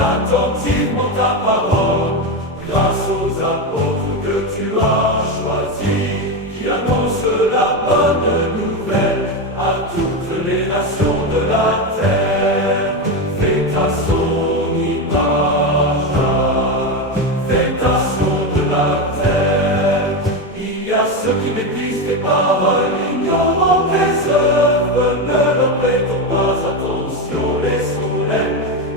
attentivement ta parole, grâce aux apôtres que tu as choisis, qui annoncent la bonne nouvelle à toutes les nations de la terre. Fais à son image, fais à son de la terre. Il y a ceux qui méprisent tes paroles, ignorant tes œuvres, ne leur prêtons pas attention, laissons-les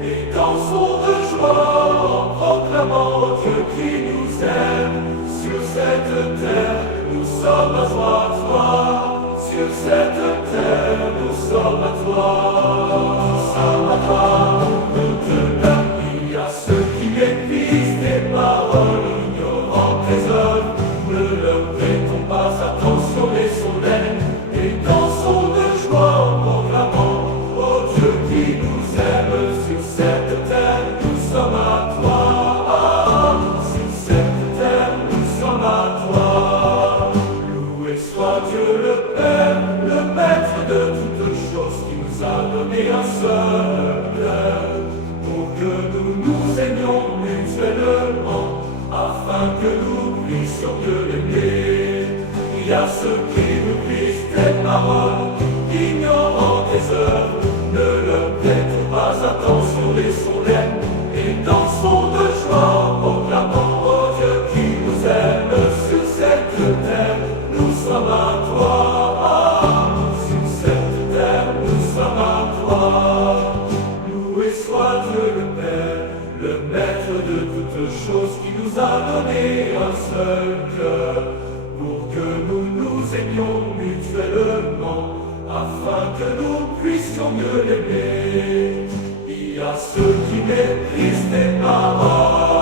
et dansons de joie en proclamant Dieu qui nous aime. Sur cette terre, nous sommes à toi. Sur cette terre, nous sommes à toi. Nous sommes à toi, nous te l'aimons. Il y a ceux qui méprisent tes paroles, ignorant tes œuvres. Ne leur prêtons pas attention, laissons-les et dansons de joie en proclamant oh Dieu qui nous aime. Sur cette terre, nous sommes à toi. Sur cette terre, nous sommes à toi. Loué soit Dieu le Père, le Maître de toutes choses, qui nous a donné un seul cœur, pour que nous aimions mutuellement, afin que nous puissions mieux l'aimer. Il y a ceux qui méprisent tes paroles, ignorant tes œuvres, ne leur prêtons pas attention, laissons-les et dansons de joie en proclamant oh Dieu qui nous aime. Sur cette terre, nous sommes à toi. Sur cette terre, nous sommes à toi. Loué soit Dieu le Père, le Maître de toutes choses, qui nous a donné un seul cœur, pour que nous aimions mutuellement, afin que nous puissions mieux l'aimer. Il y a ceux qui méprisent tes paroles,